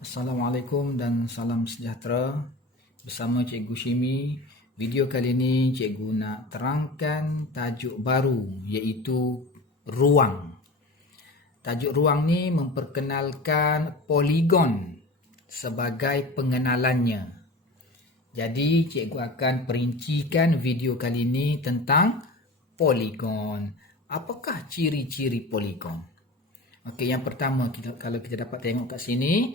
Assalamualaikum dan salam sejahtera. Bersama Cikgu Shimi. Video kali ini Cikgu nak terangkan tajuk baru iaitu ruang. Tajuk ruang ni memperkenalkan poligon sebagai pengenalannya. Jadi Cikgu akan perincikan video kali ini tentang poligon. Apakah ciri-ciri poligon? Okey, yang pertama kalau kita dapat tengok kat sini,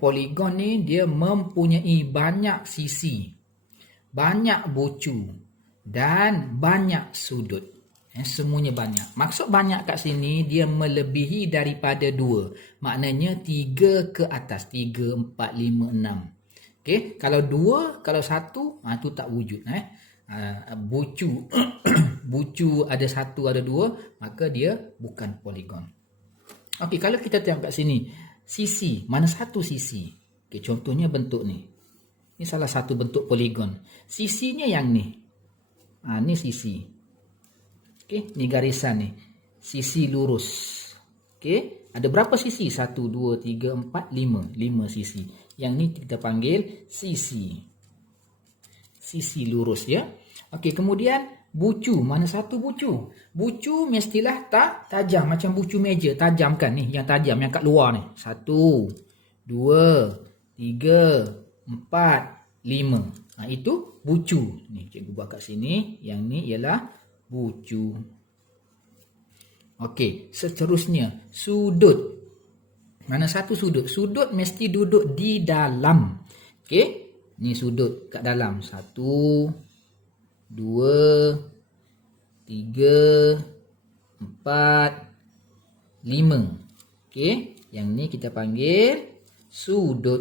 poligon ni dia mempunyai banyak sisi, banyak bucu dan banyak sudut. Semuanya banyak. Maksud banyak kat sini dia melebihi daripada 2. Maknanya 3 ke atas, 3, 4, 5, 6. Okey, kalau 2, kalau 1, tu tak wujud bucu bucu ada 1 ada 2, maka dia bukan poligon. Okey, kalau kita tengok kat sini, sisi, mana satu sisi? Okey, contohnya bentuk ni. Ini salah satu bentuk poligon. Sisinya yang ni. Ni sisi. Okey, ni garisan ni. Sisi lurus. Okey, ada berapa sisi? 1, 2, 3, 4, 5. 5 sisi. Yang ni kita panggil sisi. Sisi lurus ya. Okey, kemudian bucu, mana satu bucu? Bucu mestilah tak tajam macam bucu meja, tajam kan ni, yang tajam yang kat luar ni. 1, 2, 3, 4, 5. Itu bucu. Ni cikgu buat kat sini, yang ni ialah bucu. Okey, seterusnya sudut. Mana satu sudut? Sudut mesti duduk di dalam. Okey, ni sudut kat dalam. 1, 2, 3, 4, 5. Okey, yang ni kita panggil sudut.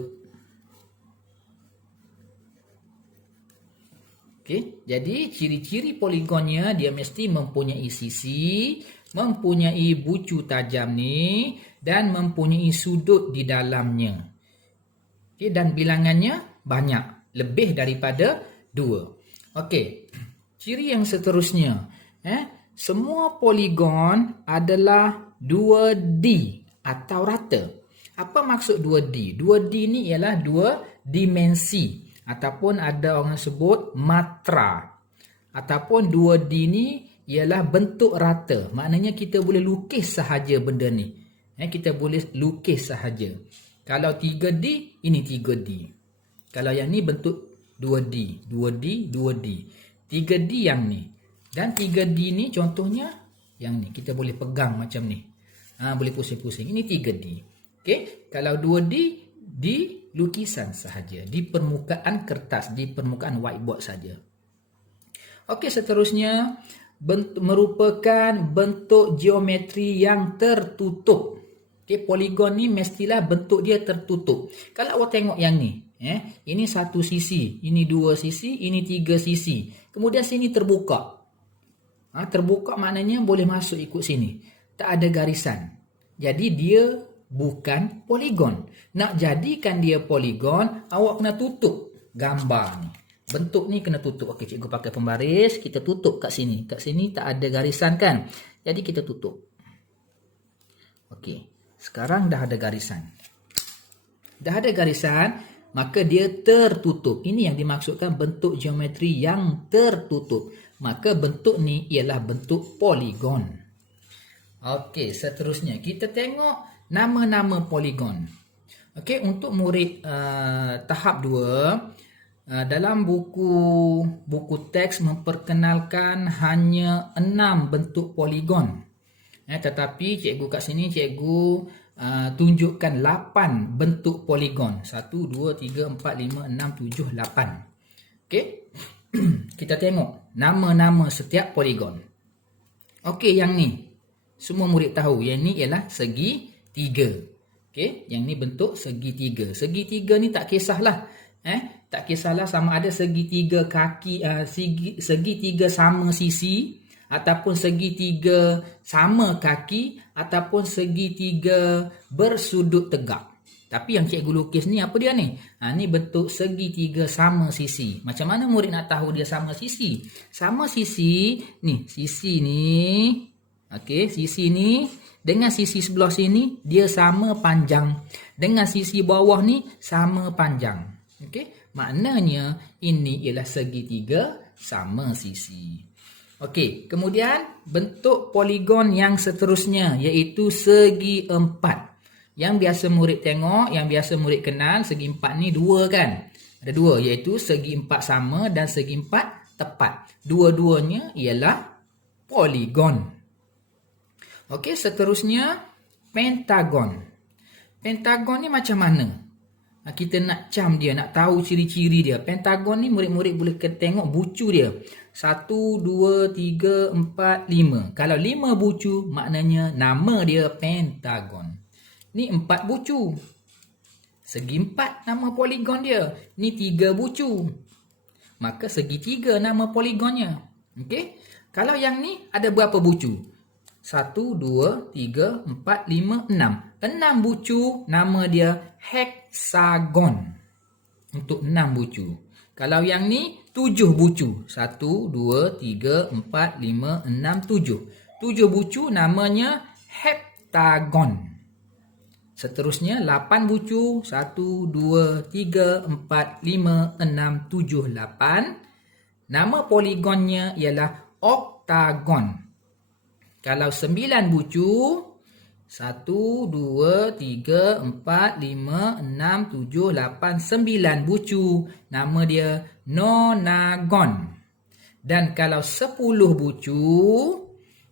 Okey, jadi ciri-ciri poligonnya dia mesti mempunyai sisi, mempunyai bucu tajam ni dan mempunyai sudut di dalamnya. Okey, dan bilangannya banyak, lebih daripada 2. Okey, ciri yang seterusnya, semua poligon adalah 2D atau rata. Apa maksud 2D? 2D ni ialah 2 dimensi ataupun ada orang sebut matra. Ataupun 2D ni ialah bentuk rata. Maknanya kita boleh lukis sahaja benda ni. Kita boleh lukis sahaja. Kalau 3D, ini 3D. Kalau yang ni bentuk 2D, 2D, 2D. 3D yang ni. Dan 3D ni contohnya yang ni. Kita boleh pegang macam ni. Boleh pusing-pusing. Ini 3D. Okey, kalau 2D di lukisan sahaja, di permukaan kertas, di permukaan whiteboard saja. Okey, seterusnya merupakan bentuk geometri yang tertutup. Okey, poligon ni mestilah bentuk dia tertutup. Kalau awak tengok yang ni, ini satu sisi, ini 2 sisi, ini 3 sisi. Kemudian sini terbuka. Terbuka maknanya boleh masuk ikut sini. Tak ada garisan. Jadi dia bukan poligon. Nak jadikan dia poligon, awak kena tutup gambar ni. Bentuk ni kena tutup. Okey, cikgu pakai pembaris, kita tutup kat sini. Kat sini tak ada garisan kan? Jadi kita tutup. Okey, sekarang dah ada garisan. Dah ada garisan, maka dia tertutup. Ini yang dimaksudkan bentuk geometri yang tertutup. Maka bentuk ni ialah bentuk poligon. Okey, seterusnya kita tengok nama-nama poligon. Okey, untuk murid tahap 2, dalam buku teks memperkenalkan hanya 6 bentuk poligon. Tetapi cikgu kat sini cikgu tunjukkan 8 bentuk poligon. 1, 2, 3, 4, 5, 6, 7, 8. Okey. Kita tengok nama-nama setiap poligon. Okey, yang ni semua murid tahu. Yang ni ialah segi 3. Okey, yang ni bentuk segi 3. Segi 3 ni tak kisahlah. Tak kisahlah sama ada segi 3 kaki, segi 3 sama sisi, ataupun segi 3 sama kaki, ataupun segi 3 bersudut tegak. Tapi yang cikgu lukis ni apa dia ni? Ni bentuk segi 3 sama sisi. Macam mana murid nak tahu dia sama sisi? Sama sisi, ni sisi ni Okey, sisi ni dengan sisi sebelah sini dia sama panjang. Dengan sisi bawah ni sama panjang. Okey, maknanya ini ialah segitiga sama sisi. Okey, kemudian bentuk poligon yang seterusnya iaitu segi empat. Yang biasa murid tengok, yang biasa murid kenal, segi empat ni dua kan? Ada dua iaitu segi empat sama dan segi empat tepat. Dua-duanya ialah poligon. Okey, seterusnya pentagon. Pentagon ni macam mana? Kita nak cam dia, nak tahu ciri-ciri dia. Pentagon ni murid-murid boleh tengok bucu dia. 1, 2, 3, 4, 5. Kalau 5 bucu, maknanya nama dia pentagon. Ni 4 bucu. Segi 4 nama poligon dia. Ni 3 bucu. Maka segi 3 nama poligonnya. Okey? Kalau yang ni ada berapa bucu? 1, 2, 3, 4, 5, 6. 6 bucu, nama dia heksagon. Untuk 6 bucu. Kalau yang ni 7 bucu. 1, 2, 3, 4, 5, 6, 7. 7 bucu namanya heptagon. Seterusnya 8 bucu. 1, 2, 3, 4, 5, 6, 7, 8. Nama poligonnya ialah oktagon. Kalau 9 bucu, 1, 2, 3, 4, 5, 6, 7, 8, 9 bucu. Nama dia nonagon. Dan kalau 10 bucu,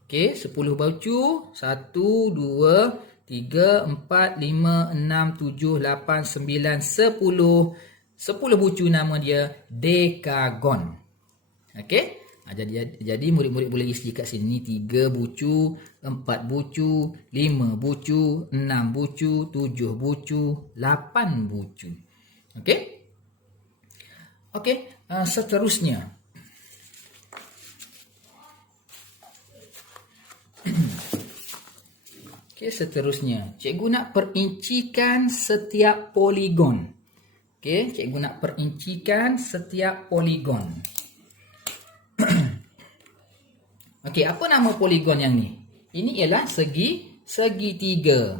okey, 10 bucu, 1, 2, 3, 4, 5, 6, 7, 8, 9, 10. 10 bucu nama dia dekagon. Okey? Jadi murid-murid boleh isi kat sini 3 bucu, 4 bucu, 5 bucu, 6 bucu, 7 bucu, 8 bucu. Okey? Okey, seterusnya. Okey, seterusnya. Cikgu nak perincikan setiap poligon. Okey, cikgu nak perincikan setiap poligon. Okey, apa nama poligon yang ni? Ini ialah segitiga.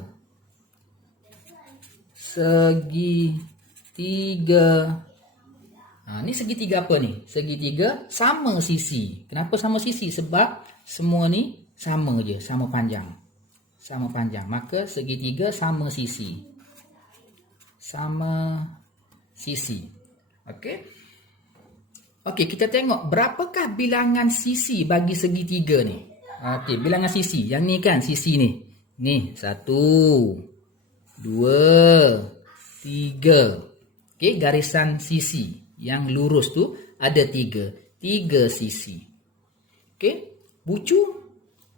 Segitiga. Ni segitiga apa ni? Segitiga sama sisi. Kenapa sama sisi? Sebab semua ni sama je, sama panjang. Sama panjang. Maka segitiga sama sisi. Sama sisi. Okey. Okey, kita tengok berapakah bilangan sisi bagi segitiga ni. Okey, bilangan sisi. Yang ni kan sisi ni. Ni 1, 2, 3. Okey, garisan sisi yang lurus tu ada 3. 3 sisi. Okey, bucu.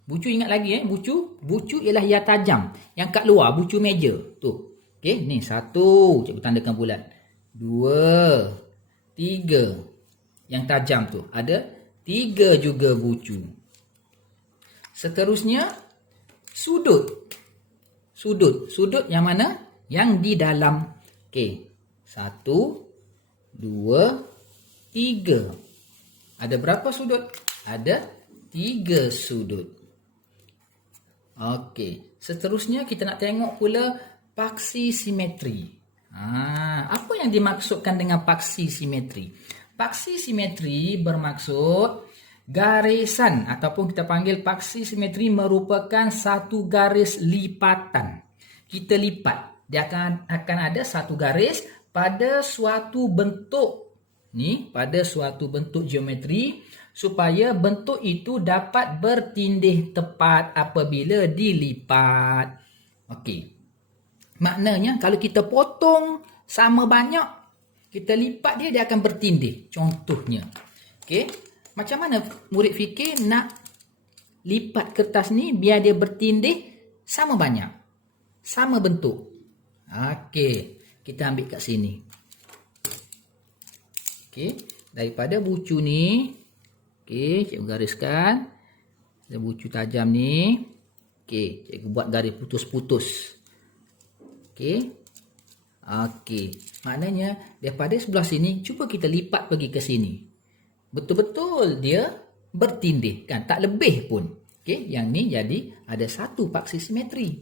Bucu ingat lagi bucu ialah yang tajam, yang kat luar bucu meja tu. Okey, ni 1, cikgu tandakan bulat. 2, 3. Yang tajam tu ada 3 juga bucu. Seterusnya sudut. Sudut yang mana? Yang di dalam. Okey. 1, 2, 3. Ada berapa sudut? Ada 3 sudut. Okey. Seterusnya kita nak tengok pula paksi simetri. Apa yang dimaksudkan dengan paksi simetri? Paksi simetri bermaksud garisan ataupun kita panggil paksi simetri merupakan satu garis lipatan. Kita lipat. Dia akan ada satu garis pada suatu bentuk ni, pada suatu bentuk geometri supaya bentuk itu dapat bertindih tepat apabila dilipat. Okey. Maknanya kalau kita potong sama banyak, kita lipat dia akan bertindih. Contohnya. Okey. Macam mana murid fikir nak lipat kertas ni biar dia bertindih sama banyak? Sama bentuk. Okey. Kita ambil kat sini. Okey. Daripada bucu ni. Okey. Cikgu gariskan. Ada bucu tajam ni. Okey. Cikgu buat garis putus-putus. Okey. Okey, maknanya daripada sebelah sini cuba kita lipat pergi ke sini. Betul-betul dia bertindih kan, tak lebih pun. Okey, yang ni jadi ada satu paksi simetri.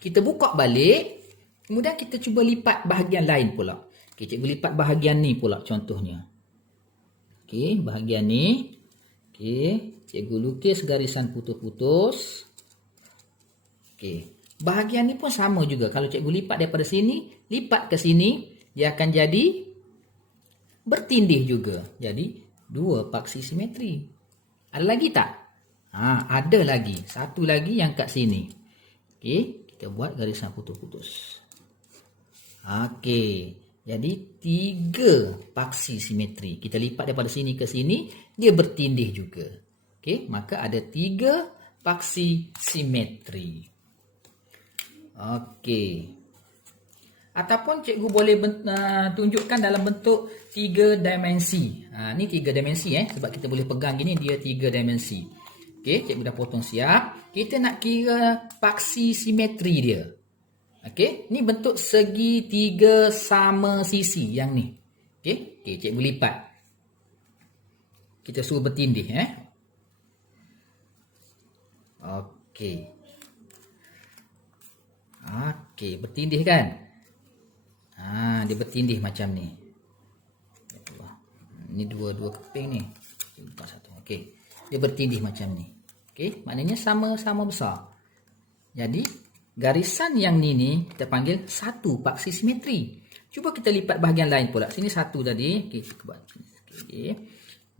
Kita buka balik, kemudian kita cuba lipat bahagian lain pula. Okey, cikgu lipat bahagian ni pula contohnya. Okey, bahagian ni. Okey, cikgu lukis garisan putus-putus. Okey, bahagian ni pun sama juga. Kalau cikgu lipat daripada sini, lipat ke sini, dia akan jadi bertindih juga. Jadi, dua paksi simetri. Ada lagi tak? Ada lagi. Satu lagi yang kat sini. Okey, kita buat garisan putus-putus. Okey, jadi 3 paksi simetri. Kita lipat daripada sini ke sini, dia bertindih juga. Okey, maka ada 3 paksi simetri. Okey. Ataupun cikgu boleh tunjukkan dalam bentuk 3 dimensi. Ni 3 dimensi sebab kita boleh pegang gini, dia 3 dimensi. Okey, cikgu dah potong siap. Kita nak kira paksi simetri dia. Okey, ni bentuk segi 3 sama sisi yang ni. Okey, cikgu lipat. Kita suruh bertindih Okey. Okey, bertindih kan? Dia bertindih macam ni. Ni dua keping ni. Buka satu. Okey. Dia bertindih macam ni. Okey, maknanya sama-sama besar. Jadi, garisan yang ni kita panggil satu paksi simetri. Cuba kita lipat bahagian lain pula. Sini satu tadi. Okey, kita buat sini. Okey.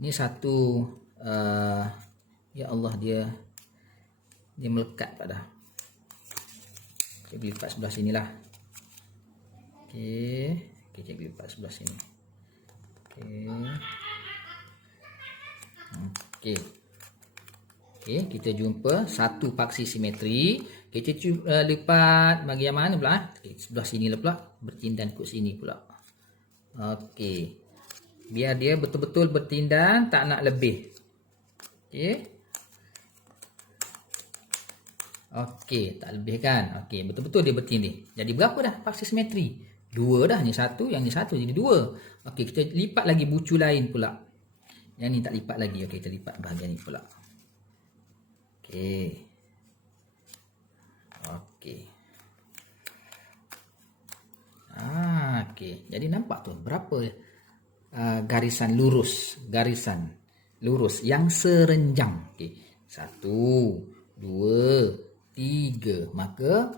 Ni satu ya Allah dia melekat pada. Cikgu lipat sebelah sinilah. Okey, cikgu lipat sebelah sini. Okey, kita jumpa satu paksi simetri. Kita lipat bahagian mana pula? Sebelah sini lah pula. Bertindan ke sini pula. Okey. Biar dia betul-betul bertindan, tak nak lebih. Okey, tak lebih kan? Okey, betul-betul dia bertindih. Jadi berapa dah paksi simetri? 2 dah. Ni satu, yang ni satu. Jadi 2. Okey, kita lipat lagi bucu lain pula. Yang ni tak lipat lagi. Okey, kita lipat bahagian ni pula. Okey. Okey. Jadi nampak tu berapa garisan lurus yang serenjang. Okey. 1, 2, 3. Maka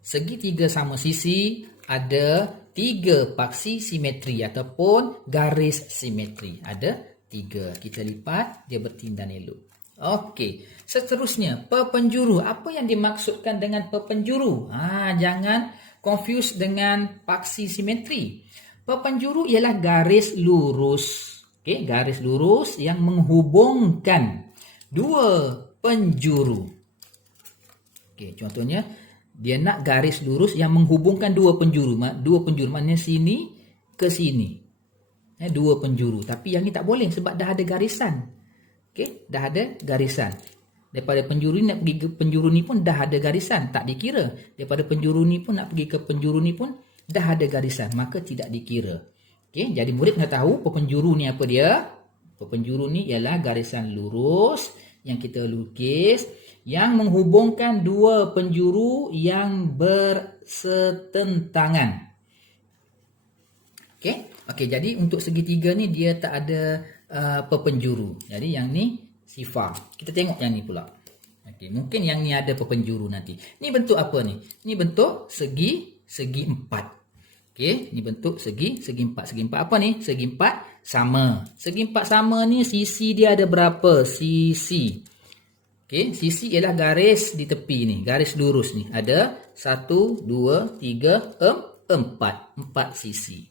segi 3 sama sisi ada 3 paksi simetri ataupun garis simetri. Ada 3. Kita lipat, dia bertindan elok. Okey, seterusnya perpenjuru. Apa yang dimaksudkan dengan perpenjuru? Jangan confuse dengan paksi simetri. Perpenjuru ialah garis lurus. Okey, garis lurus yang menghubungkan 2 penjuru. Okey, contohnya dia nak garis lurus yang menghubungkan 2 penjuru. 2 penjuru maknanya sini ke sini. 2 penjuru. Tapi yang ni tak boleh sebab dah ada garisan. Okey, dah ada garisan. Daripada penjuru ni nak pergi ke penjuru ni pun dah ada garisan, tak dikira. Daripada penjuru ni pun nak pergi ke penjuru ni pun dah ada garisan, maka tidak dikira. Okey, jadi murid kena tahu perpenjuru ni apa dia? Perpenjuru ni ialah garisan lurus yang kita lukis yang menghubungkan 2 penjuru yang bersetentangan. Okey, jadi untuk segitiga ni dia tak ada perpenjuru. Jadi yang ni sifar. Kita tengok yang ni pula. Okey, mungkin yang ni ada perpenjuru nanti. Ni bentuk apa ni? Ni bentuk segi 4. Okey, ni bentuk segi 4. Segi 4 apa ni? Segi 4 sama. Segi 4 sama ni sisi dia ada berapa? Sisi. Okey, sisi ialah garis di tepi ni, garis lurus ni. Ada 1, 2, 3, 4. 4 sisi.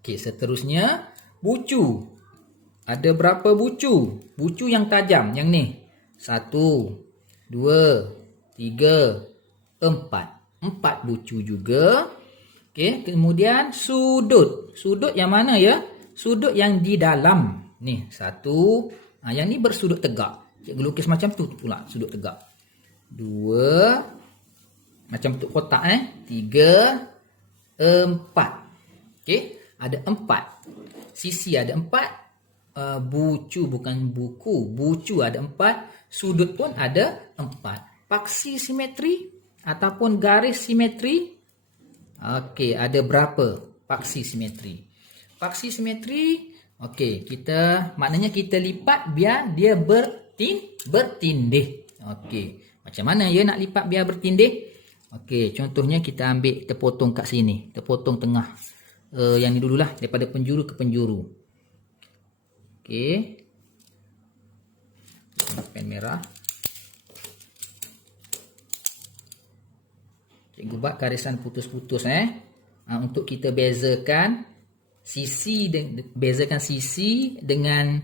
Okey, seterusnya bucu. Ada berapa bucu? Bucu yang tajam, yang ni. 1, 2, 3, 4. 4 bucu juga. Okey, kemudian sudut. Sudut yang mana ya? Sudut yang di dalam. Ni, 1. Yang ni bersudut tegak. Cikgu lukis macam tu pula, sudut tegak. 2. Macam bentuk kotak 3, 4. Okey, ada 4. Sisi ada 4. bucu, bukan buku. Bucu ada 4, sudut pun ada 4. Paksi simetri ataupun garis simetri. Okey, ada berapa paksi simetri? Paksi simetri, okey, maknanya kita lipat biar dia bertindih. Okey, macam mana ya nak lipat biar bertindih? Okey, contohnya kita ambil, kita potong kat sini. Kita potong tengah. Yang ni dululah, daripada penjuru ke penjuru. Okey. Pen merah. Cikgu buat garisan putus-putus untuk kita bezakan sisi dengan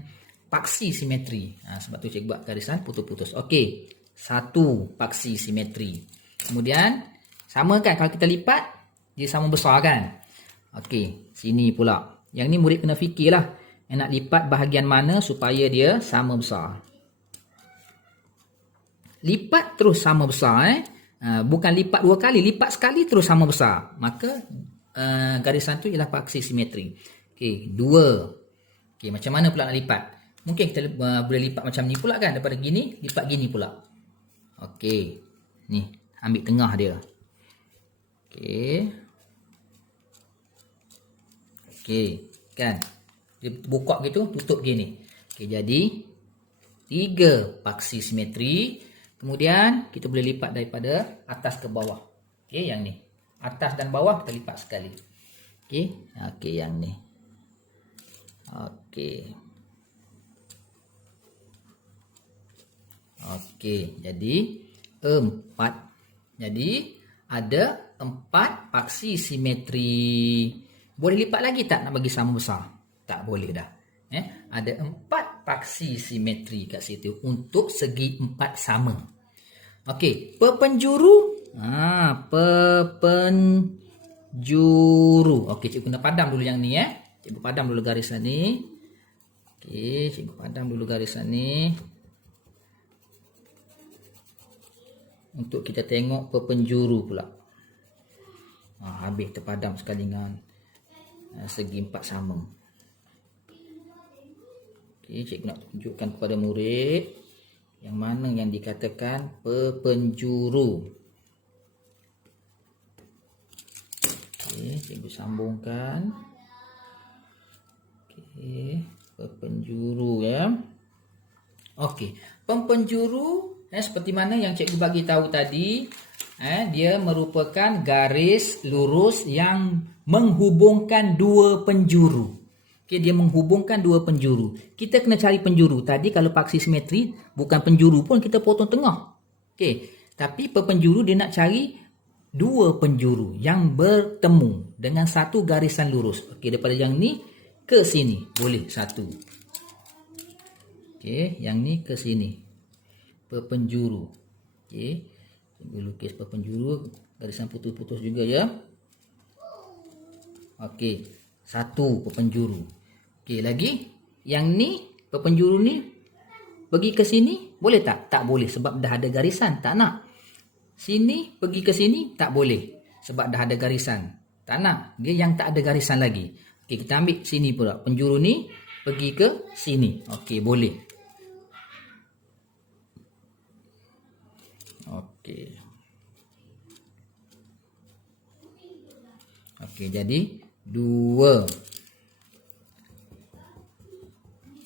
paksi simetri. Sebab tu cikgu buat garisan putus-putus. Okey. 1 paksi simetri. Kemudian sama kan kalau kita lipat dia sama besar kan? Okey, sini pula. Yang ni murid kena fikirlah. Yang nak lipat bahagian mana supaya dia sama besar. Lipat terus sama besar bukan lipat 2 kali, lipat sekali terus sama besar. Maka garisan tu ialah paksi simetri. Okey, 2. Okey, macam mana pula nak lipat? Mungkin kita boleh lipat macam ni pula kan, daripada gini lipat gini pula. Okey. Ni, ambil tengah dia. Okey. Okey, kan? Dia buka gitu, tutup gini. Okey, jadi 3 paksi simetri. Kemudian kita boleh lipat daripada atas ke bawah. Okey, yang ni. Atas dan bawah kita lipat sekali. Okey. Okey, yang ni. Okey. Okey, jadi 4. Jadi ada 4 paksi simetri. Boleh lipat lagi tak nak bagi sama besar? Tak boleh dah. Ada 4 paksi simetri kat situ untuk segi 4 sama. Okey, perpenjuru. Perpenjuru. Okey, cikgu kena padam dulu yang ni Cikgu padam dulu garisan ni. Okey, cikgu padam dulu garisan ni. Untuk kita tengok perpenjuru pula. Habis terpadam sekali dengan segi 4 sama. Okey, cikgu nak tunjukkan kepada murid yang mana yang dikatakan perpenjuru. Okey, cikgu sambungkan. Okey, perpenjuru Okey, perpenjuru seperti mana yang cikgu bagi tahu tadi, dia merupakan garis lurus yang menghubungkan 2 penjuru. Okey, dia menghubungkan 2 penjuru. Kita kena cari penjuru. Tadi kalau paksi simetri, bukan penjuru pun kita potong tengah. Okey, tapi perpenjuru dia nak cari 2 penjuru yang bertemu dengan satu garisan lurus. Okey, daripada yang ni ke sini. Boleh 1. Okey, yang ni ke sini. Perpenjuru. Okey, cikgu lukis perpenjuru, garisan putus-putus juga ya. Okey, 1 perpenjuru. Okey, lagi yang ni perpenjuru ni pergi ke sini boleh tak? Tak boleh sebab dah ada garisan, tak nak. Sini pergi ke sini tak boleh sebab dah ada garisan. Tak nak. Dia yang tak ada garisan lagi. Okey, kita ambil sini pula. Penjuru ni pergi ke sini. Okey, boleh. Okey. Okey, jadi 2.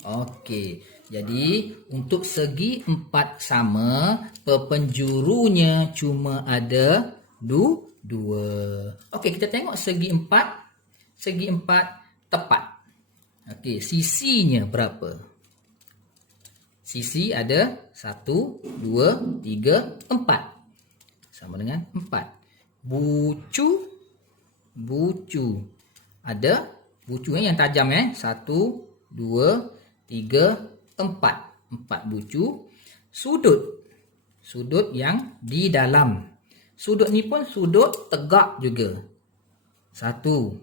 Okey, jadi untuk segi 4 sama, perpenjurunya cuma ada 2. Okey, kita tengok segi 4. Segi 4 tepat. Okey, sisinya berapa? Sisi ada 1, 2, 3, 4. Sama dengan 4. Bucu. Ada bucunya yang tajam 1, 2, 3, 4. 4 bucu. Sudut yang di dalam. Sudut ni pun sudut tegak juga. 1,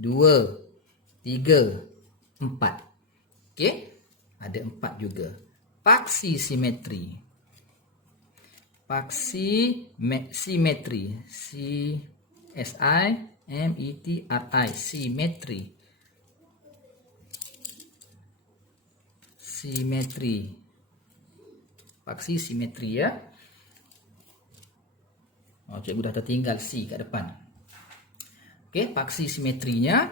2, 3, 4. Okey, ada 4 juga. Paksi simetri. Simetri. Simetri. simetri. Paksi simetri ya. Oh, cikgu dah tertinggal C kat depan. Okey, paksi simetrinya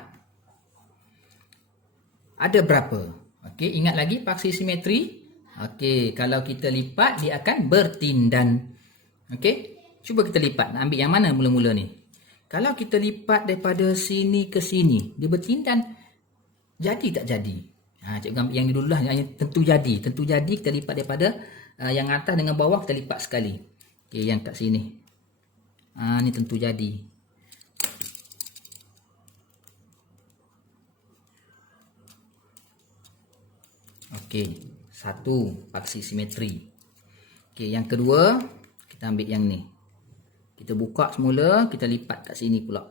ada berapa? Okey, ingat lagi paksi simetri? Okey, kalau kita lipat dia akan bertindan. Okey, cuba kita lipat. Nak ambil yang mana mula-mula ni? Kalau kita lipat daripada sini ke sini, dia bertindan. Jadi tak jadi? Cikgu ambil yang ni dulu lah. Yang tentu jadi. Tentu jadi kita lipat daripada yang atas dengan bawah kita lipat sekali. Okey, yang kat sini. Ni tentu jadi. Okey, satu paksi simetri. Okey, yang kedua kita ambil yang ni. Kita buka semula, kita lipat kat sini pula.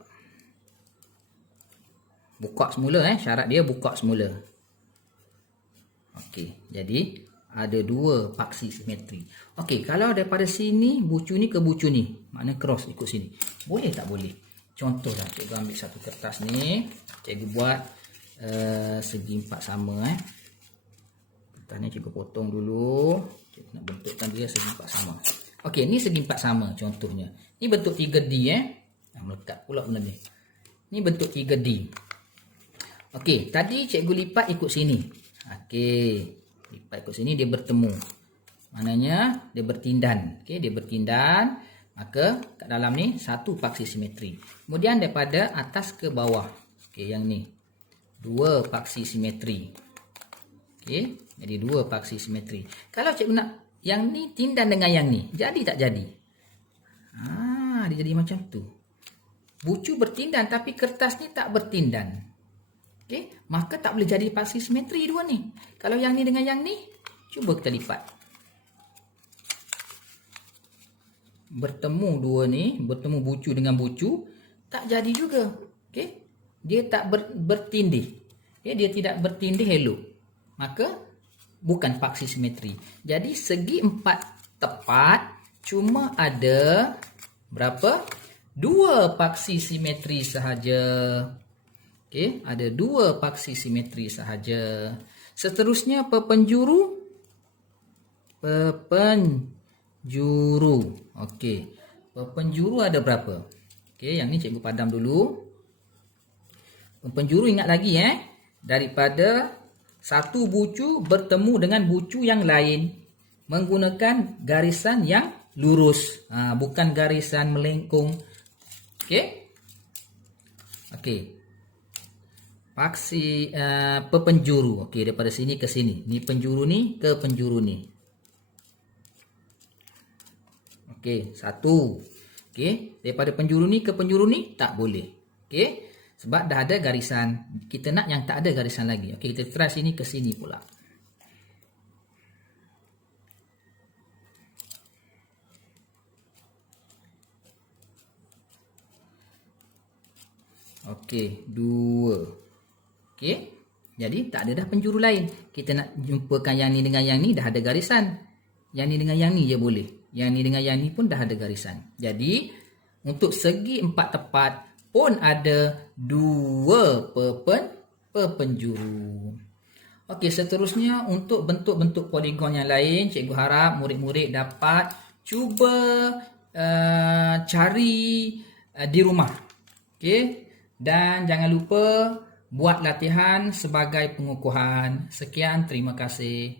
Buka semula syarat dia buka semula. Okey, jadi ada dua paksi simetri. Okey, kalau daripada sini bucu ni ke bucu ni, makna cross ikut sini. Boleh tak boleh? Contohlah, cikgu ambil satu kertas ni, cikgu buat segi empat sama Kertas ni cikgu potong dulu. Cikgu nak bentukkan dia segi empat sama. Okey, ni segi empat sama contohnya. Ni bentuk 3D melekat pula benda ni. Ni bentuk 3D. Okey, tadi cikgu lipat ikut sini. Okey, lipat ikut sini dia bertemu. Maknanya dia bertindan. Okey, dia bertindan. Maka kat dalam ni satu paksi simetri. Kemudian daripada atas ke bawah. Okey, yang ni. Dua paksi simetri. Okey, jadi dua paksi simetri. Kalau cikgu nak yang ni tindan dengan yang ni, jadi tak jadi? Dia jadi macam tu. Bucu bertindan tapi kertas ni tak bertindan. Okey, maka tak boleh jadi paksi simetri dua ni. Kalau yang ni dengan yang ni, cuba kita lipat. Bertemu dua ni, bertemu bucu dengan bucu, tak jadi juga. Okey, dia tak bertindih. Okay, dia tidak bertindih elok. Maka bukan paksi simetri. Jadi segi empat tepat cuma ada berapa? Dua paksi simetri sahaja. Okey, ada dua paksi simetri sahaja. Seterusnya perpenjuru. Okey, perpenjuru ada berapa? Okey, yang ni cikgu padam dulu. Perpenjuru ingat lagi daripada satu bucu bertemu dengan bucu yang lain menggunakan garisan yang lurus, bukan garisan melengkung. Okey. Okey. Paksi perpenjuru. Okey, daripada sini ke sini. Ni penjuru ni ke penjuru ni. Okey, satu. Okey, daripada penjuru ni ke penjuru ni tak boleh. Okey. Sebab dah ada garisan. Kita nak yang tak ada garisan lagi. Okey, kita try sini ke sini pula. Okey, dua. Okey, jadi tak ada dah penjuru lain. Kita nak jumpakan yang ni dengan yang ni dah ada garisan. Yang ni dengan yang ni je boleh. Yang ni dengan yang ni pun dah ada garisan. Jadi, untuk segi empat tepat pun ada dua perpenjuru. Okey, seterusnya untuk bentuk-bentuk poligon yang lain, cikgu harap murid-murid dapat cuba cari di rumah. Okey, dan jangan lupa buat latihan sebagai pengukuhan. Sekian, terima kasih.